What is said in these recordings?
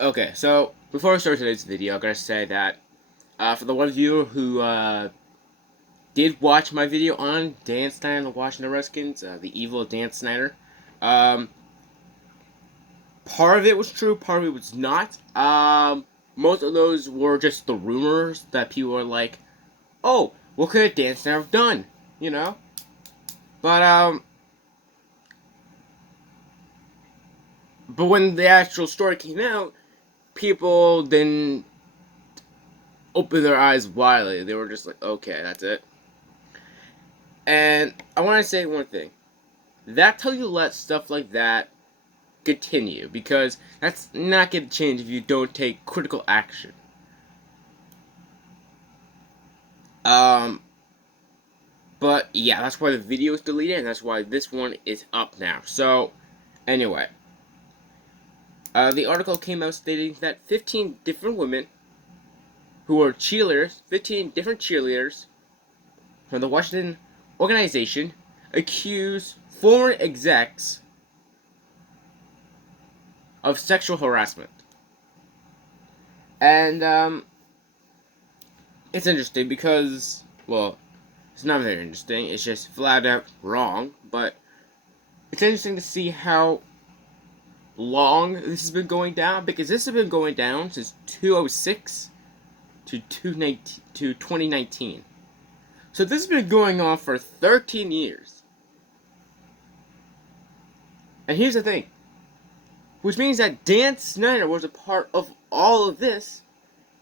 Okay, so before I start today's video, I'm gonna say that for the one viewer who did watch my video on Dan Snyder, the Washington Redskins, the evil Dan Snyder, um, part of it was true, part of it was not. Most of those were just the rumors that people were like, "Oh, what could Dan Snyder have done?" You know. But but when the actual story came out, people didn't open their eyes widely. They were just like, "Okay, that's it." And I want to say one thing. That's how you let stuff like that continue, because that's not going to change if you don't take critical action. Um, but yeah, that's why the video is deleted, and that's why this one is up now. So, anyway, the article came out stating that 15 different women who were cheerleaders, 15 different cheerleaders from the Washington organization, accused former execs of sexual harassment. And it's interesting because, well, it's not very interesting. It's just flat out wrong. But it's interesting to see how long this has been going down, because this has been going down since 2006 to 2019. So this has been going on for 13 years. And here's the thing, which means that Dan Snyder was a part of all of this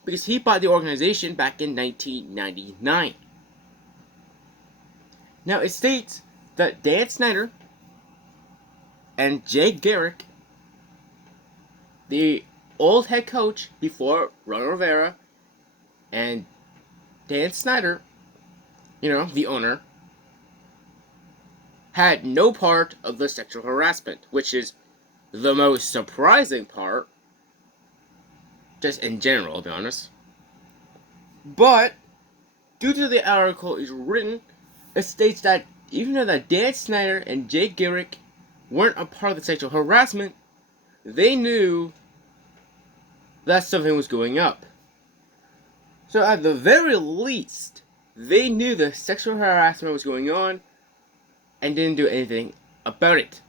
because he bought the organization back in 1999. Now, it states that Dan Snyder and Jay Garrick, the old head coach before Ron Rivera, and Dan Snyder, the owner, had no part of the sexual harassment, which is the most surprising part, just in general, to be honest. But, due to the article is written, it states that even though that Dan Snyder and Jay Garrick weren't a part of the sexual harassment, they knew that something was going up. So at the very least, they knew the sexual harassment was going on and didn't do anything about it.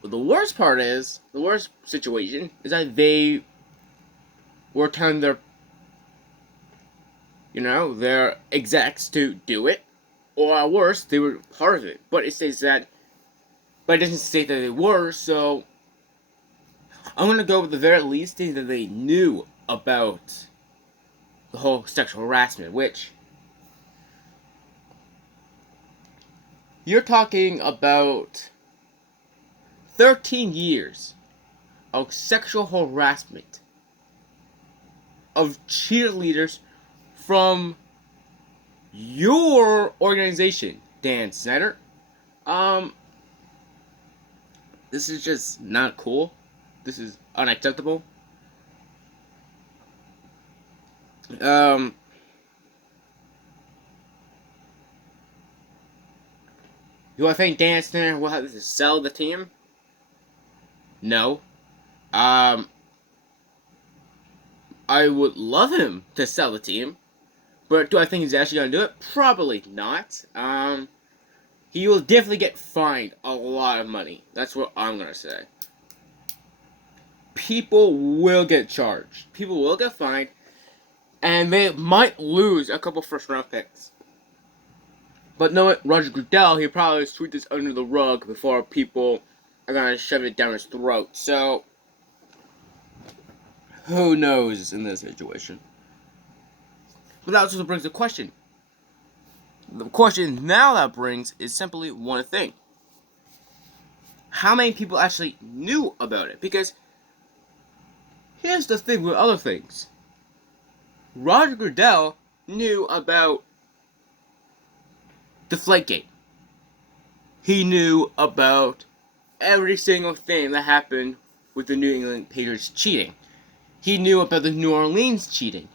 But the worst situation is that they were telling their execs to do it, or at worst, they were part of it. But it doesn't say that they were, so I'm gonna go with the very least thing that they knew about the whole sexual harassment, which you're talking about 13 years of sexual harassment of cheerleaders from your organization, Dan Snyder. This is just not cool. This is unacceptable. Do I think Dan Snyder will have to sell the team? No. I would love him to sell the team, but do I think he's actually gonna do it? Probably not. He will definitely get fined a lot of money. That's what I'm gonna say. People will get charged. People will get fined, and they might lose a couple first round picks. But knowing Roger Goodell, he'll probably sweep this under the rug before people are gonna shove it down his throat. So, who knows in this situation? But that also brings the question. The question now that brings is simply one thing. How many people actually knew about it? Because here's the thing with other things. Roger Goodell knew about Deflategate. He knew about every single thing that happened with the New England Patriots cheating. He knew about the New Orleans cheating.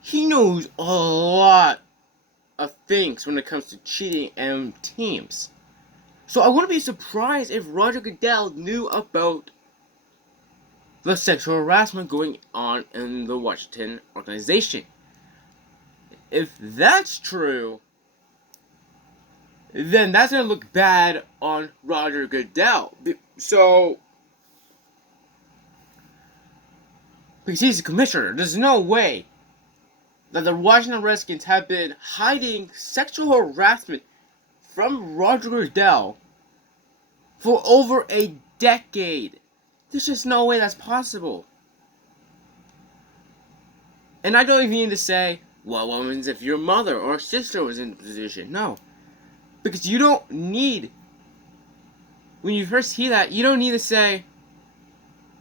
He knows a lot of things when it comes to cheating and teams. So I wouldn't be surprised if Roger Goodell knew about the sexual harassment going on in the Washington organization. If that's true, then that's going to look bad on Roger Goodell. So, because he's the commissioner, there's no way that the Washington Redskins have been hiding sexual harassment from Roger Goodell for over a decade. There's just no way that's possible. And I don't even need to say, well, what happens if your mother or sister was in the position? No. Because you don't need, when you first hear that, you don't need to say,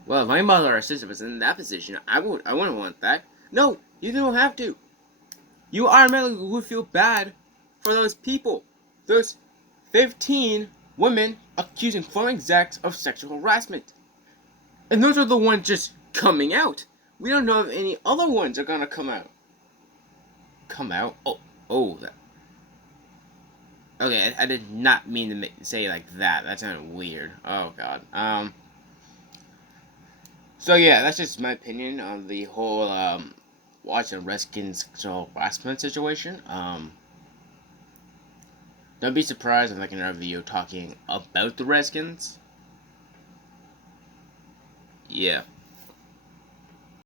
well, if my mother or sister was in that position, I wouldn't want that. No, you don't have to. You automatically would feel bad for those people. Those 15 women accusing former execs of sexual harassment. And those are the ones just coming out. We don't know if any other ones are gonna come out. Come out? That. Okay, I did not mean to say it like that. That sounded weird. Oh god. So yeah, that's just my opinion on the whole Washington Redskins sexual harassment situation. Don't be surprised if I make another video talking about the Redskins. Yeah.